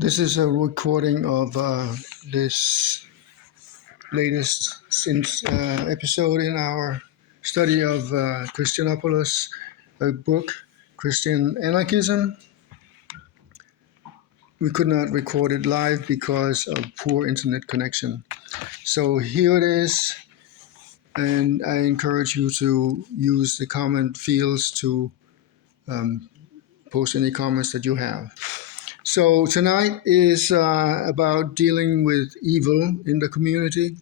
This is a recording of this latest since episode in our study of Christianopoulos' book, Christian Anarchism. We could not record it live because of poor internet connection. So here it is, and I encourage you to use the comment fields to post any comments that you have. So tonight is about dealing with evil in the community.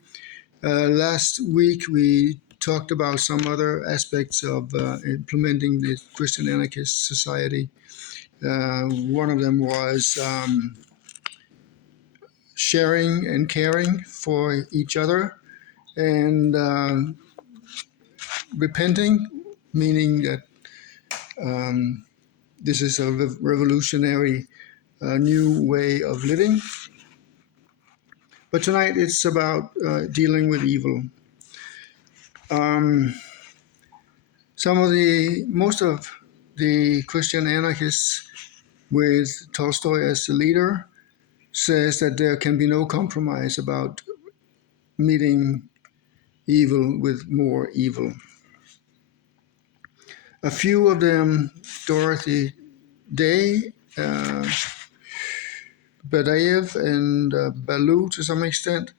Last week we talked about some other aspects of implementing the Christian anarchist society. One of them was sharing and caring for each other, and repenting, meaning that this is a revolutionary new way of living. But tonight it's about dealing with evil. Most of the Christian anarchists, with Tolstoy as the leader, says that there can be no compromise about meeting evil with more evil. A few of them, Dorothy Day, Badaev, and Ballou to some extent,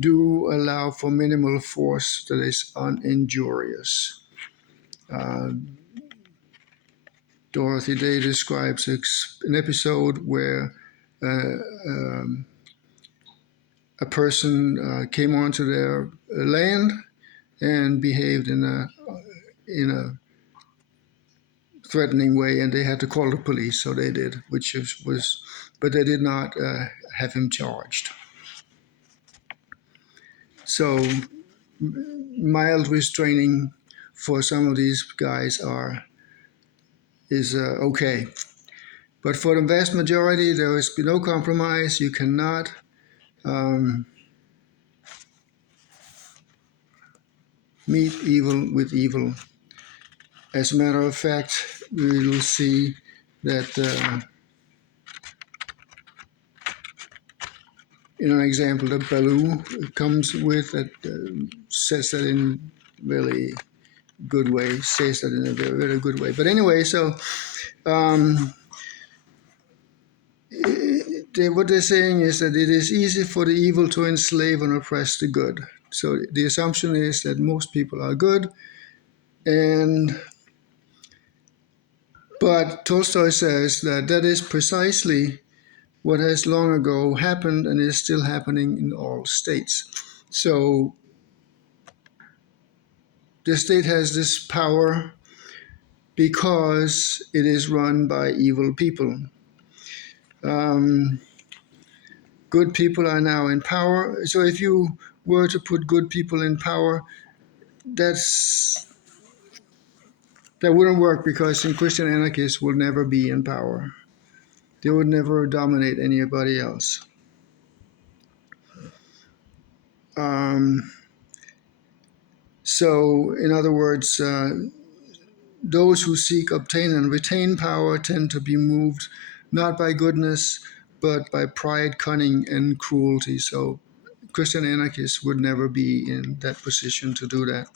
do allow for minimal force that is uninjurious. Dorothy Day describes an episode where a person came onto their land and behaved in a threatening way, and they had to call the police. So they did, but they did not have him charged. So mild restraining for some of these guys is okay. But for the vast majority, there has been no compromise. You cannot meet evil with evil. As a matter of fact, we will see that in an example that Ballou comes with that says that in really good way, says that in a very, very good way. But anyway, so what they're saying is that it is easy for the evil to enslave and oppress the good. So the assumption is that most people are good, but Tolstoy says that is precisely what has long ago happened and is still happening in all states. So the state has this power because it is run by evil people. Good people are now in power. So if you were to put good people in power, that wouldn't work, because Christian anarchists will never be in power. They would never dominate anybody else. So, in other words, those who seek, obtain, and retain power tend to be moved not by goodness, but by pride, cunning, and cruelty. So Christian anarchists would never be in that position to do that.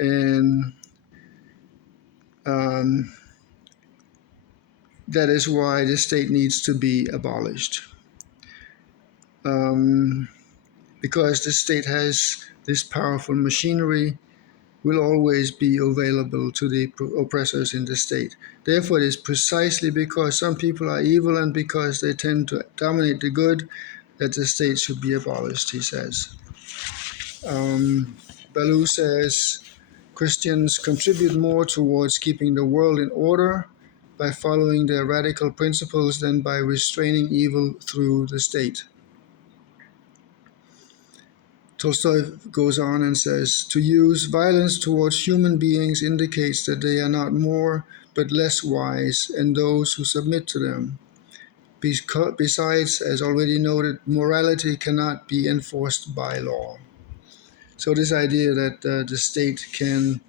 And that is why the state needs to be abolished. Because the state has this powerful machinery, will always be available to the oppressors in the state. Therefore, it is precisely because some people are evil and because they tend to dominate the good that the state should be abolished, he says. Ballou says Christians contribute more towards keeping the world in order by following their radical principles than by restraining evil through the state. Tolstoy goes on and says, to use violence towards human beings indicates that they are not more but less wise, and those who submit to them. Besides, as already noted, morality cannot be enforced by law. So this idea that the state can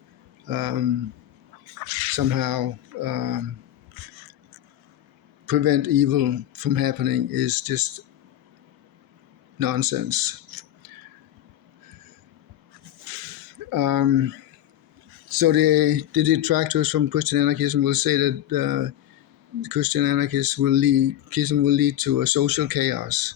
somehow prevent evil from happening is just nonsense. So the detractors from Christian anarchism will say that Christian anarchists will lead to a social chaos.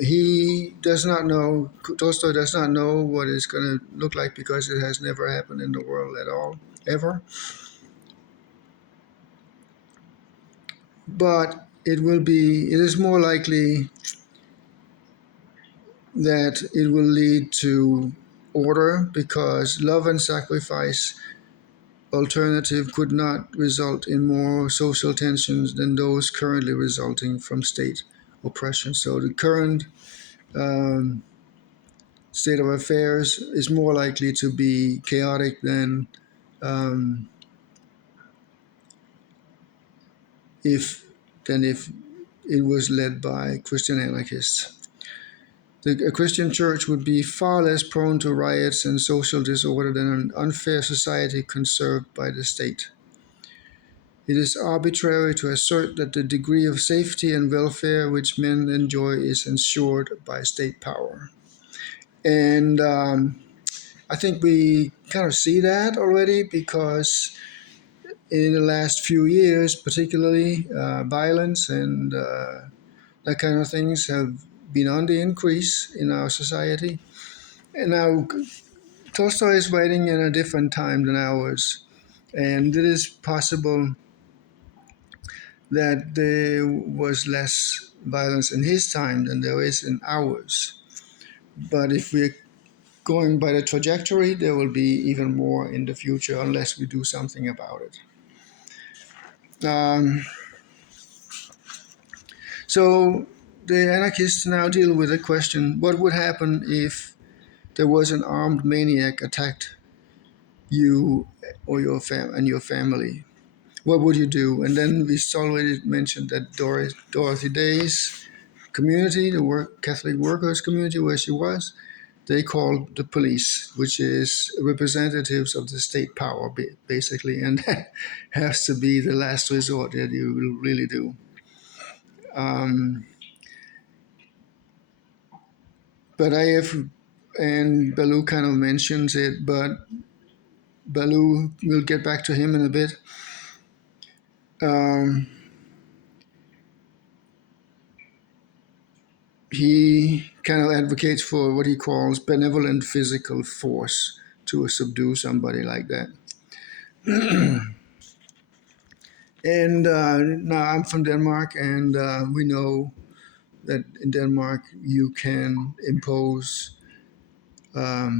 He does not know, Tolstoy does not know what it's going to look like because it has never happened in the world at all, ever. But it is more likely that it will lead to order because love and sacrifice alternative could not result in more social tensions than those currently resulting from state oppression. So the current um, state of affairs is more likely to be chaotic um, if if it was led by Christian anarchists. A Christian church would be far less prone to riots and social disorder than an unfair society conserved by the state. It is arbitrary to assert that the degree of safety and welfare which men enjoy is ensured by state power. And I think we kind of see that already because in the last few years, particularly, violence and that kind of things have been on the increase in our society. And now Tolstoy is writing in a different time than ours, and it is possible that there was less violence in his time than there is in ours. But if we're going by the trajectory, there will be even more in the future unless we do something about it. So the anarchists now deal with the question: what would happen if there was an armed maniac attacked you or your family? What would you do? And then we already mentioned that Dorothy Day's community, the Catholic workers community where she was, they called the police, which is representatives of the state power, basically, and that has to be the last resort that you will really do. But and Baloo kind of mentions it, but Baloo, we'll get back to him in a bit. Um, he kind of advocates for what he calls benevolent physical force to subdue somebody like that. And now I'm from Denmark, and we know that in Denmark you can impose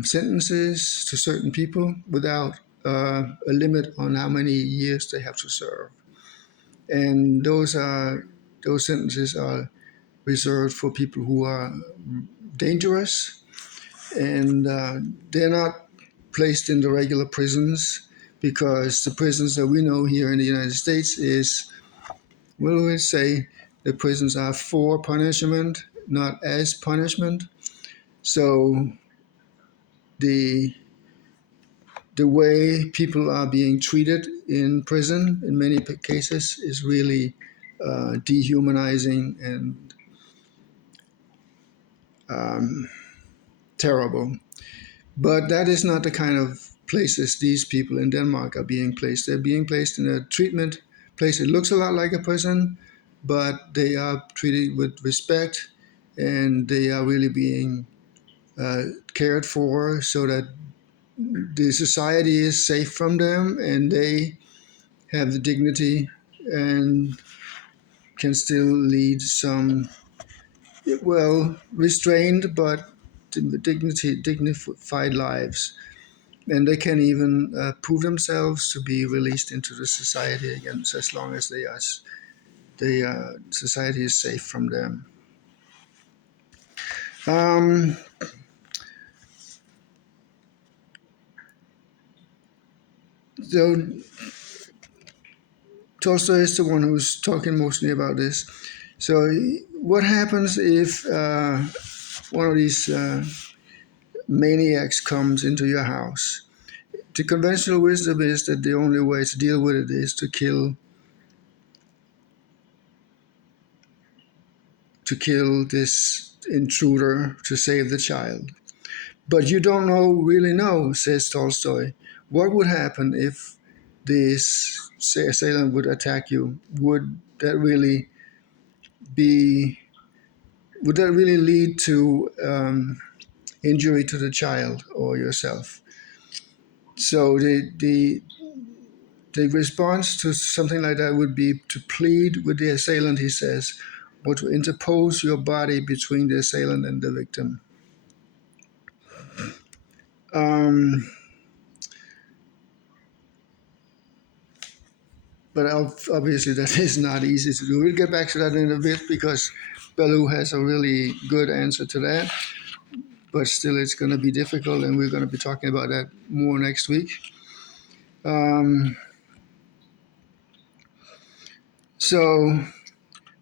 sentences to certain people without a limit on how many years they have to serve. And those sentences are reserved for people who are dangerous, and they're not placed in the regular prisons because the prisons that we know here in the United States is, well, we say the prisons are for punishment, not as punishment. So the way people are being treated in prison in many cases is really dehumanizing and terrible. But that is not the kind of places these people in Denmark are being placed. They're being placed in a treatment place. It looks a lot like a prison, but they are treated with respect and they are really being cared for so that the society is safe from them and they have the dignity and can still lead some, well, restrained but dignified lives. And they can even prove themselves to be released into the society again, as long as society is safe from them. Um, so Tolstoy is the one who's talking mostly about this. So what happens if one of these maniacs comes into your house? The conventional wisdom is that the only way to deal with it is to kill to kill this intruder to save the child. But you don't really know, says Tolstoy, what would happen if this assailant would attack you. Be would that really lead to injury to the child or yourself? So the response to something like that would be to plead with the assailant, he says, or to interpose your body between the assailant and the victim. But obviously that is not easy to do. We'll get back to that in a bit because Baloo has a really good answer to that. But still, it's going to be difficult, and we're going to be talking about that more next week. So,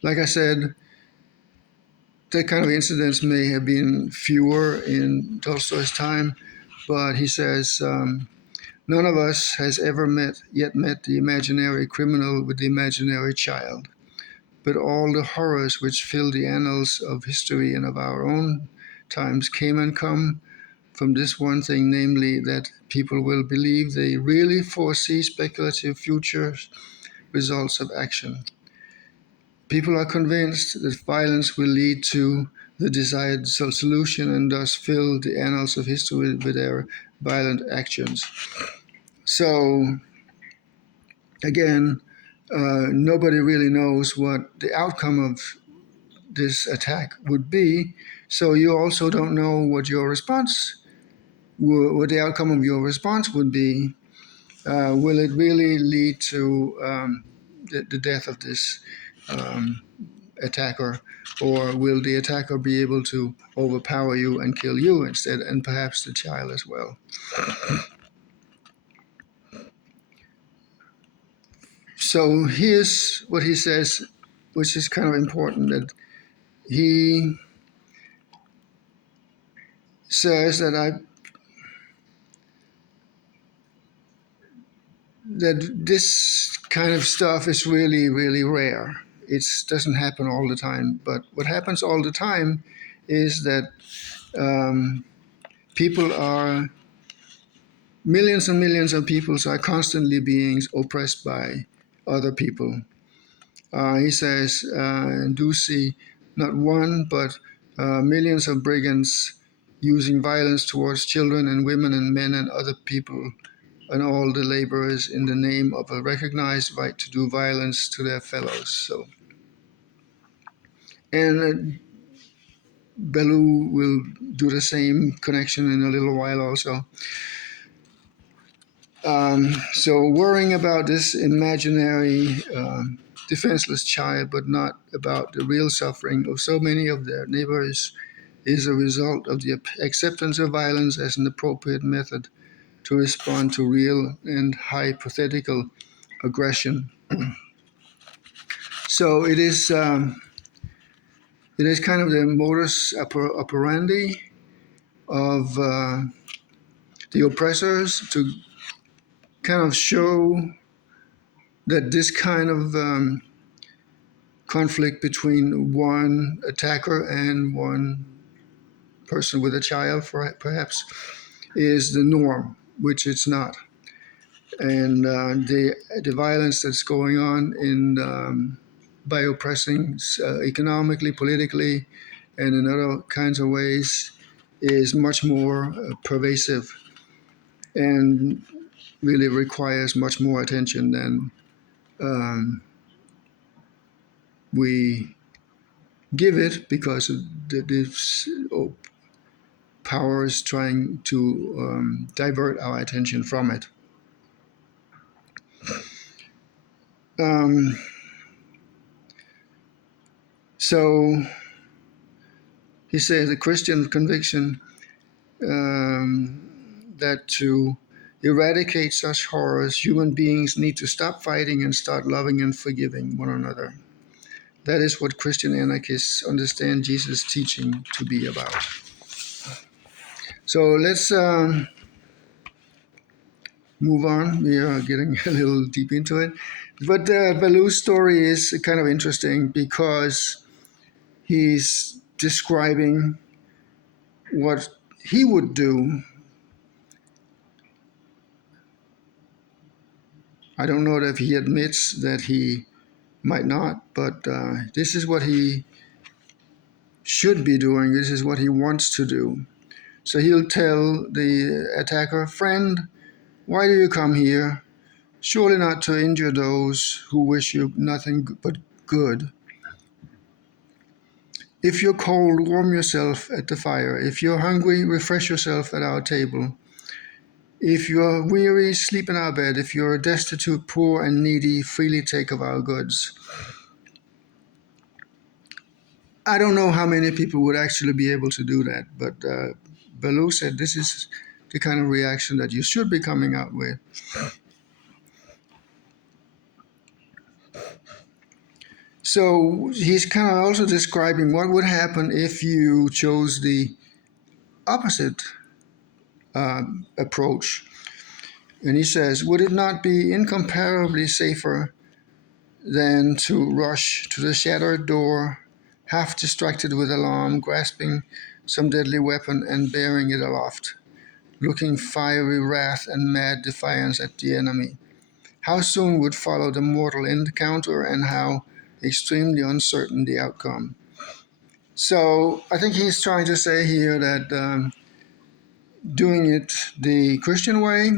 like I said, that kind of incidents may have been fewer in Tolstoy's time, but he says, none of us has ever yet met the imaginary criminal with the imaginary child. But all the horrors which fill the annals of history and of our own times came and come from this one thing, namely that people will believe they really foresee speculative future results of action. People are convinced that violence will lead to the desired solution and thus fill the annals of history with their violent actions. So, again, nobody really knows what the outcome of this attack would be. So you also don't know what your response, what the outcome of your response would be. Will it really lead to the death of this attacker, or will the attacker be able to overpower you and kill you instead, and perhaps the child as well? So here's what he says, which is kind of important, that he says that this kind of stuff is really, really rare. It doesn't happen all the time. But what happens all the time is that millions and millions of people are constantly being oppressed by other people. He says, do see not one, but millions of brigands using violence towards children and women and men and other people and all the laborers in the name of a recognized right to do violence to their fellows. So, and Baloo will do the same connection in a little while also. So worrying about this imaginary defenseless child, but not about the real suffering of so many of their neighbors, is a result of the acceptance of violence as an appropriate method to respond to real and hypothetical aggression. So it is kind of the modus operandi of the oppressors to kind of show that this kind of conflict between one attacker and one person with a child, perhaps, is the norm, which it's not. And the violence that's going on by oppressing economically, politically, and in other kinds of ways is much more pervasive and really requires much more attention than we give it, because this power is trying to divert our attention from it. So he says the Christian conviction that to eradicate such horrors, human beings need to stop fighting and start loving and forgiving one another. That is what Christian anarchists understand Jesus' teaching to be about. So let's move on. We are getting a little deep into it. But Baloo's story is kind of interesting because he's describing what he would do. I don't know if he admits that he might not, but this is what he should be doing. This is what he wants to do. So he'll tell the attacker, "Friend, why do you come here? Surely not to injure those who wish you nothing but good. If you're cold, warm yourself at the fire. If you're hungry, refresh yourself at our table. If you're weary, sleep in our bed. If you're destitute, poor, and needy, freely take of our goods." I don't know how many people would actually be able to do that, but Baloo said this is the kind of reaction that you should be coming out with. So he's kind of also describing what would happen if you chose the opposite approach. And he says, would it not be incomparably safer than to rush to the shattered door, half distracted with alarm, grasping some deadly weapon and bearing it aloft, looking fiery wrath and mad defiance at the enemy? How soon would follow the mortal encounter, and how extremely uncertain the outcome? So I think he's trying to say here that doing it the Christian way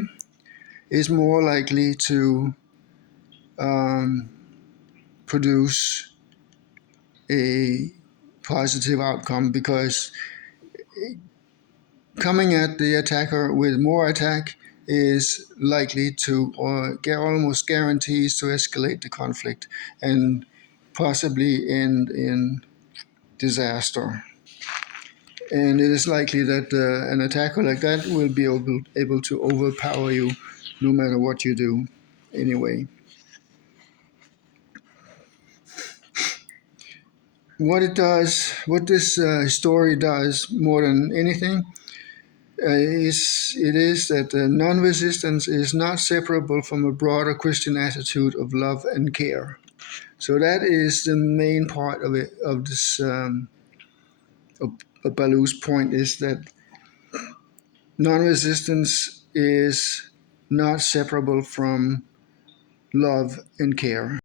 is more likely to produce a positive outcome, because coming at the attacker with more attack is likely to, or almost guarantees to, escalate the conflict and possibly end in disaster. And it is likely that an attacker like that will be able to overpower you no matter what you do anyway. What this story does more than anything, is that non-resistance is not separable from a broader Christian attitude of love and care. So that is the main part of it, of this, of Baloo's point, is that non-resistance is not separable from love and care.